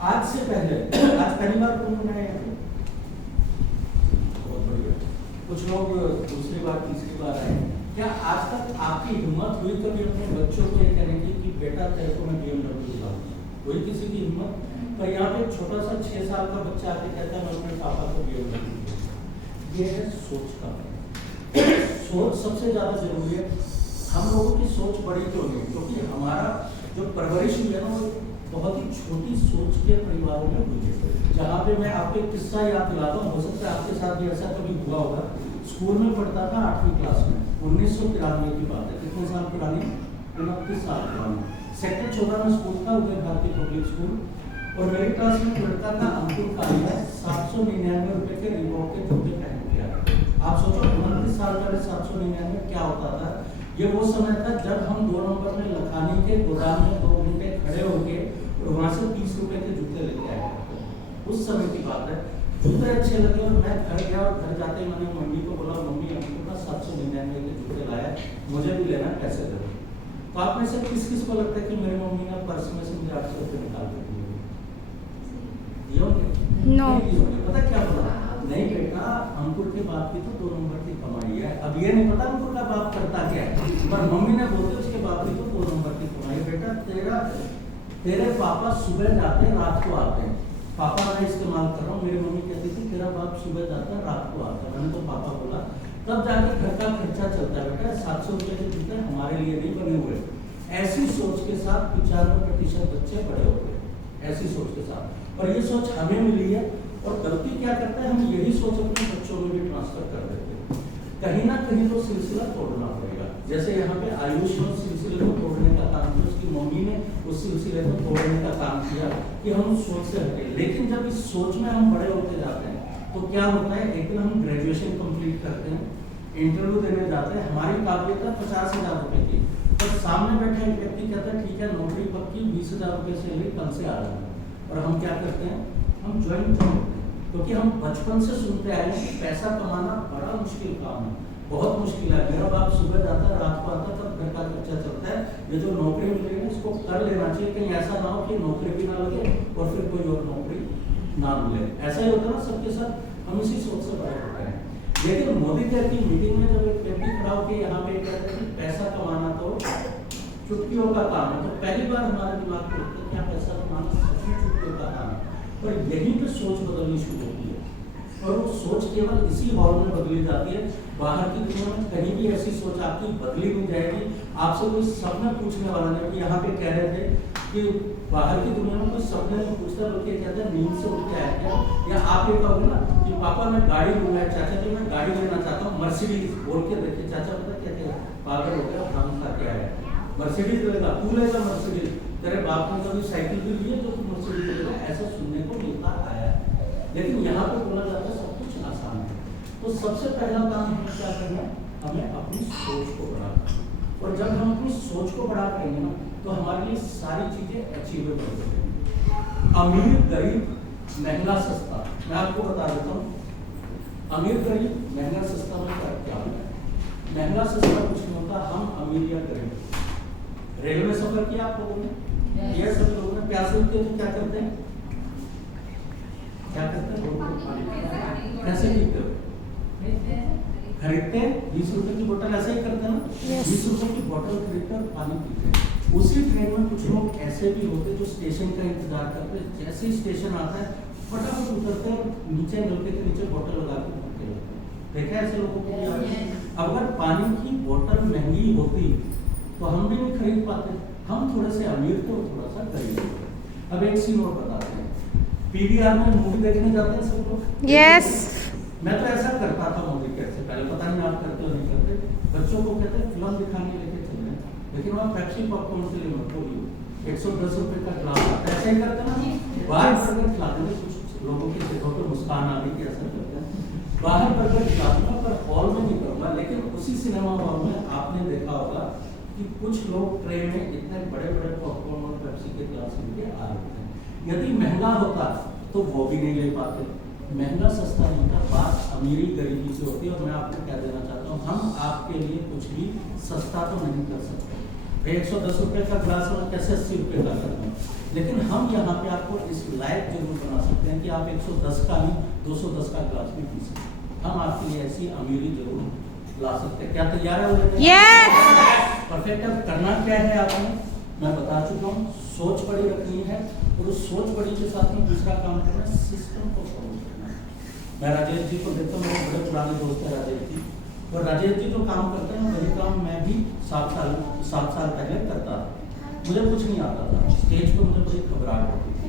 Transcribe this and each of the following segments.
आज से पहले, आज पहली बार कौन बनाया यहाँ पे? बहुत बढ़िया। कुछ लोग दूसरी बार तीसरी बार आए। क्या आज तक आपकी हिम्मत हुई कभी अपने बच्चों को ये कहने की कि बेटा तेरे को मैं BMW दिलाऊंगा? हुई किसी की हिम्मत? पर यहाँ पे छोटा सा 6 साल का बच्चा आके कहता है मैं अपने पापा को BMW दूंगा। ये है सोच का। सोच सबसे ज्यादा जरूरी है। हम लोगों की सोच बड़ी क्यों नहीं? क्योंकि हमारा जो परवरिश हुई है ना वो बहुत ही छोटी सोच के परिवारों में हुई है। जहाँ पे मैं आपको एक किस्सा याद दिलाता हूँ, हो सकता है आपके साथ भी ऐसा कभी हुआ होगा। स्कूल में पढ़ता था 8वीं क्लास में, 1993 की बात है। कितने साल पुरानी? 29 साल पुरानी। सेक्टर 14 में स्कूल था, उदय भारती पब्लिक स्कूल। और मेरी क्लास में लड़का था अंकुर कालिया, 799 रुपए के रिबॉक के जूते पहन के आया। आप सोचो 29 साल पहले 799 क्या होता था? ये वो समय था जब हम 2 नंबर में लखानी के गोदाम में 2 घंटे खड़े होके और वहां से 30 रुपए के जूते लेके आए। उस समय की बात है। जूते अच्छे लगे और मैं घर गया और घर जाते ही मैंने मम्मी को बोला, मम्मी हमको ना 799 के जूते लाया, मुझे भी लेना, कैसे दो? तो आप में से किस किस को लगता है कि मेरी मम्मी ने पर्स में से मुझे 800 रुपये निकाल के दिए? नो। पता क्या बोला? नहीं बेटा, अंकुर के बाप की तो 2 नंबर की कमाई है। अब ये नहीं पता अंकुर का बाप करता क्या है, पर मम्मी ने बोलते उसके बाप की तो 2 नंबर की कमाई है। बेटा तेरे पापा सुबह जाते हैं रात को आते हैं। पापा मैं इस्तेमाल कर रहा हूँ, मेरी मम्मी कहती थी तेरा बाप सुबह जाता है रात को आता है। मैंने तो पापा बोला तब जाके घर का खर्चा चलता है। बेटा 700 रुपये के जूते हमारे लिए नहीं बने हुए। ऐसी सोच के साथ 95% बच्चे बड़े हो गए, ऐसी सोच के साथ। और ये सोच हमें मिली है और गलती क्या करता है, हम यही सोच अपने बच्चों में भी ट्रांसफर कर देते हैं। कहीं ना कहीं तो सिलसिला तोड़ना पड़ेगा। जैसे यहाँ पे आयुष ने सिलसिले को तोड़ने का काम किया, उसकी मम्मी ने उस सिलसिले को तोड़ने का काम किया कि हम उस सोच से हटे। लेकिन जब इस सोच में हम बड़े होते जाते हैं तो क्या होता है, एक दिन हम ग्रेजुएशन कंप्लीट करते हैं, इंटरव्यू देने जाते हैं, हमारी काबिलियत है 50,000 रुपए की, तो सामने बैठा एक व्यक्ति कहता है ठीक है नौकरी पक्की, 20,000 रुपये से ले कल से आ जाना। और हम क्या करते हैं, हम ज्वाइन करते हैं। क्योंकि हम बचपन से सुनते आए हैं कि पैसा कमाना बड़ा मुश्किल काम है, बहुत मुश्किल है। मेरा बाप सुबह जाता है रात को आता है, तब घर का खर्चा चलता है। ये जो नौकरी मिल रही है इसको कर लेना चाहिए, कहीं ऐसा ना हो कि नौकरी भी ना लगे और फिर कोई और नौकरी ना मिले। ऐसा ही होता है ना सबके साथ, हम इसी सोच से बड़े होते हैं। लेकिन मोदी जी की मीटिंग में जब एक व्यक्ति खड़ा होकर यहाँ पे कहते हैं कि पैसा कमाना तो चुटकियों का काम है, तो पहली बार हमारे दिमाग में होता है क्या पैसा कमाना सच में चुटकियों का काम है? और यहीं पे सोच बदलनी शुरू होती है। और वो सोच केवल इसी हॉल में बदली जाती है, बाहर की दुनिया में कहीं भी ऐसी सोच आपकी बदली नहीं जाएगी। आपसे कोई सपना पूछने वाला नहीं। यहाँ पे कह रहे थे कि बाहर की दुनिया में कोई सपने में पूछता है, लोग कहते हैं नींद से उठ के आया क्या? या आप ये कहोगे ना कि पापा मैं गाड़ी लूंगा, चाचा जी मैं गाड़ी लेना चाहता हूँ, मर्सिडीज बोल के देखिए, चाचा पता क्या क्या पागल हो गया, काम खा के आया, मर्सिडीज लेगा, तू लेगा मर्सिडीज, तेरे बाप ने कभी साइकिल भी ली है जो तू मर्सिडीज लेगा, ऐसा सुनने को मिलता आया है। लेकिन यहाँ पे बोला जाता है सब कुछ आसान है। तो सबसे पहला काम हमें क्या करना है, हमें अपनी सोच को बढ़ाना। और जब हम अपनी सोच को बढ़ा करेंगे ना तो हमारे लिए सारी चीजें अचीवेबल हो जाएंगी। अमीर गरीब महंगा सस्ता, मैं आपको बता देता हूँ अमीर गरीब महंगा सस्ता में क्या होता है। महंगा सस्ता कुछ नहीं होता, हम अमीर या गरीब। रेलवे सफर किया आप लोगों ने, ये सब लोगों ने प्यास लगती है तो क्या करते हैं, क्या करते हैं, कैसे पीते हो, खरीदते हैं 20 रुपए की बोतल, ऐसा ही करते हैं ना, 20 रुपए की बोतल खरीदते हैं पानी पीते हैं। उसी ट्रेन में कुछ लोग ऐसे भी होते जो स्टेशन का इंतजार करते हैं, जैसे ही स्टेशन आता है फटाफट उतरते हैं, नीचे नलके के नीचे बोतल लगा के पीते हैं। देखा ऐसे लोगों को? अगर पानी की बोतल महंगी होती तो हम भी नहीं खरीद पाते। हम थोड़े से अमीर थे और थोड़ा सा गरीब थे। अब एक सीन और बताते हैं, पीवीआर में मूवी देखने जाते हैं सब लोग। यस। मैं तो ऐसा करता था मूवी कैसे पहले, पता नहीं आप करते हो नहीं करते। बच्चों को कहते हैं फिल्म दिखाने लेके चल रहे हैं, लेकिन वहाँ पेप्सी पॉपकॉर्न के लिए मत बोलिए, 110 रुपए का ग्लास आता है, ऐसा ही करते ना। बाहर बर्गर खिलाते हैं, कुछ लोगों के चेहरों पे मुस्कान आ गई कि ऐसा करते हैं। बाहर बर्गर खिलाते हैं पर हॉल में नहीं करूँगा। लेकिन उसी सिनेमा हॉल में आपने देखा होगा कि कुछ लोग ट्रेन में इतने बड़े बड़े पॉपकॉर्न और पेप्सी के ग्लास लेके आ रहे हैं। यदि महंगा होता तो वो भी नहीं ले पाते। महंगा सस्ता नहीं होता, बात अमीरी गरीबी से होती है। और मैं आपको क्या देना चाहता हूँ, हम आपके लिए कुछ भी सस्ता तो नहीं कर सकते। 110 रुपए का ग्लास में कैसे 80 रुपए का कर दूँ? लेकिन हम यहाँ पे आपको इस लायक जरूर बना सकते हैं कि आप 110 का नहीं 210 का ग्लास भी पी सकते हैं। हम आपके लिए ऐसी अमीरी जरूर ला सकते हैं। क्या तैयार है? Yes! परफेक्ट। अब करना क्या है आपने, मैं बता चुका हूँ, सोच बड़ी रखनी है और उस सोच बड़ी के साथ में दूसरा काम करना है, सिस्टम को फॉलो करना है। मैं राजेश जी को देखता हूँ, मेरे बड़े पुराने दोस्त है राजेश जी, और राजेश जी जो काम करते हैं वही काम मैं भी 7 साल पहले करता था। मुझे कुछ नहीं आता था, स्टेज पर मुझे बड़ी घबराहट होती थी,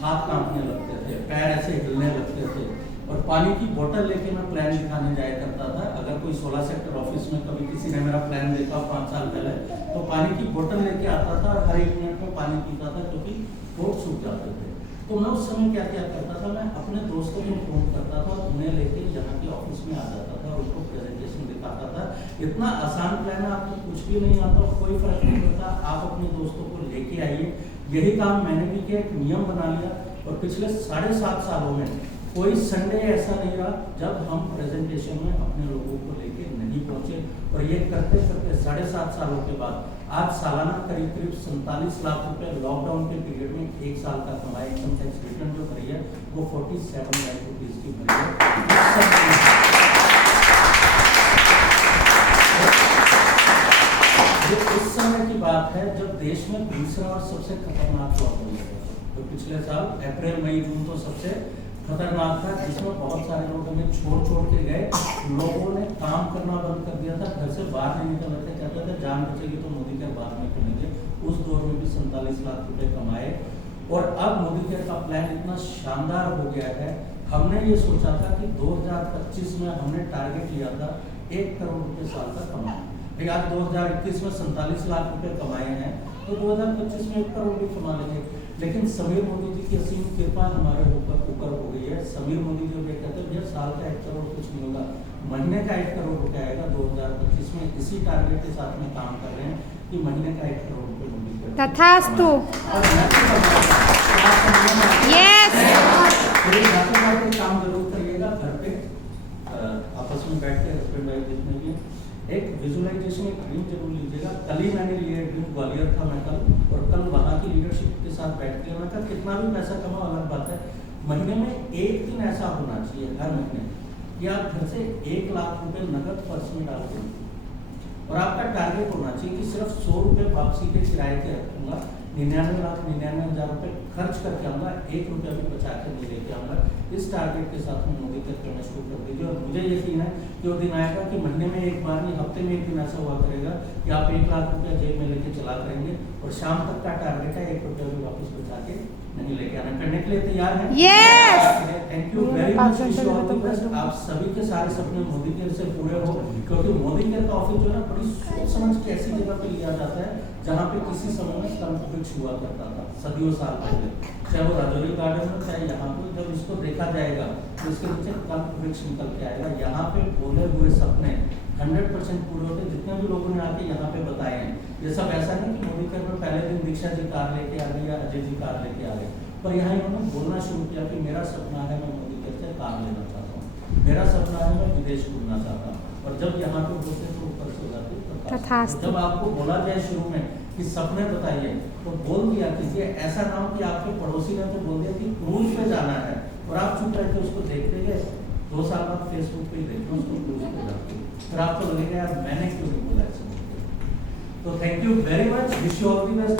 हाथ कांपने लगते थे, पैर ऐसे हिलने लगते थे, और पानी की बोतल लेके मैं प्लान दिखाने जाया करता था। अगर कोई 16 सेक्टर ऑफिस में कभी किसी ने मेरा प्लान देखा 5 साल पहले, तो पानी की बोतल लेके आता था और हर 1 मिनट में पानी पीता था क्योंकि होठ सूख जाते थे। तो मैं उस समय क्या क्या करता था, मैं अपने दोस्तों को फोन करता था, उन्हें लेके यहाँ के ऑफिस में आ जाता था, उनको प्रेजेंटेशन दिखाता था। इतना आसान प्लान है, आपको कुछ भी नहीं आता, कोई फर्क नहीं पड़ता, आप अपने दोस्तों को लेके आइए। यही काम मैंने भी किया, एक नियम बना लिया, और पिछले 7.5 सालों में कोई संडे ऐसा नहीं रहा जब हम प्रेजेंटेशन में अपने लोगों को लेके नहीं पहुंचे। और ये करते करते 7.5 सालों के बाद आज सालाना करीब 47 लाख रुपए लॉकडाउन के पीरियड में 1 साल का कमाए। इनकम टैक्स रिटर्न जो भरी है वो 47 लाख रुपीज की भरी है। इस समय की बात है जब देश में दूसरा और सबसे खतरनाक लॉकडाउन है, तो पिछले साल अप्रैल मई जून तो सबसे खतरनाक था, जिसमें बहुत सारे लोग हमें छोड़ के गए। लोगों ने काम करना बंद कर दिया था, घर से बाहर नहीं निकल रहे थे, कहते थे जान बचेगी तो मोदी केयर बाद में करेंगे। उस दौर में भी 47 लाख रुपए कमाए। और अब मोदी केयर का प्लान इतना शानदार हो गया है, हमने ये सोचा था कि 2025 में हमने टारगेट लिया था 1 करोड़ रुपए साल का कमाना। आज 2021 में 47 लाख रुपए कमाए हैं, तो 2025 में 1 करोड़ भी कमा लेंगे। लेकिन समीर मोदी जी की असीम कृपा हमारे ऊपर हो गई है। समीर मोदी जी ये कहते हैं भैया साल का 1 करोड़ कुछ नहीं होगा, महीने का 1 करोड़ रुपया आएगा। 2025 में इसी टारगेट के साथ में काम कर रहे हैं कि महीने का 1 करोड़ रुपये मोदी केयर तथास्तु। यस। काम जरूर करिएगा घर पे, आपस में बैठ के हस्बैंड वाइफ देखने के एक विजुअलाइजेशन एक ड्रीम जरूर लीजिएगा। कल ही मैंने लिए ड्रीम, ग्वालियर था मैं कल, और कल वहाँ की लीडरशिप के साथ बैठ के मैं कहा कितना भी पैसा कमाओ अलग बात है, महीने में 1 दिन ऐसा होना चाहिए हर महीने कि आप घर से 1 लाख रुपए नगद पर्स में डाल दें, और आपका टारगेट होना चाहिए कि सिर्फ 100 रुपये वापसी के किराए के रखूंगा, 99,99,000 रुपये खर्च करके आऊँगा, 1 रुपया भी बचा के नहीं लेके आऊँगा। इस टारगेट के साथ में मोदी केयर करना शुरू कर दीजिए, और मुझे यकीन है कि वो दिन आएगा कि महीने में एक बार नहीं, हफ्ते में एक दिन ऐसा हुआ करेगा कि आप 1 लाख रुपया जेब में लेके चला करेंगे, और शाम तक का टारगेट है 1 रुपया भी वापस बचा के नहीं लेके आना। करने के लिए तैयार है? Yes! Thank you very much. आप सभी के सारे सपने मोदी केयर से पूरे हो, क्योंकि मोदी केयर का ऑफिस जो है ना बड़ी सोच समझ के ऐसी जगह पे लिया जाता है जहाँ पे किसी समय में स्तंभ वृक्ष हुआ करता था सदियों साल पहले, चाहे वो राजौरी गार्डन हो चाहे यहाँ पे। जब इसको देखा जाएगा तो इसके नीचे स्तंभ वृक्ष निकल के आएगा। यहाँ पे बोले हुए सपने 100% पूरे होते। जितने भी लोगों ने आके यहाँ पे बताए हैं, ये सब ऐसा नहीं कि मोदी केयर में पहले दिन दीक्षा जी कार लेके आ गई या अजय जी कार लेके आ गए, पर यहाँ इन्होंने बोलना शुरू किया कि मेरा सपना है मैं मोदी केयर से कार लेना चाहता हूँ, मेरा सपना है मैं विदेश घूमना चाहता हूँ। और जब यहाँ पे बोलते तो ऊपर से हो जाती है। जब आपको बोला जाए शुरू में कि सपने बताइए, तो बोल दिया कीजिए। ऐसा ना हो कि आपके पड़ोसी ने तो बोल दिया कि क्रूज पे जाना है और आप चुप रहे थे, उसको देखते गए, 2 साल बाद फेसबुक पे ही देखते उसको क्रूज पे जाते, फिर आपको लगेगा यार मैंने क्यों नहीं बोला ऐसे। तो thank you very much, wish you all the best.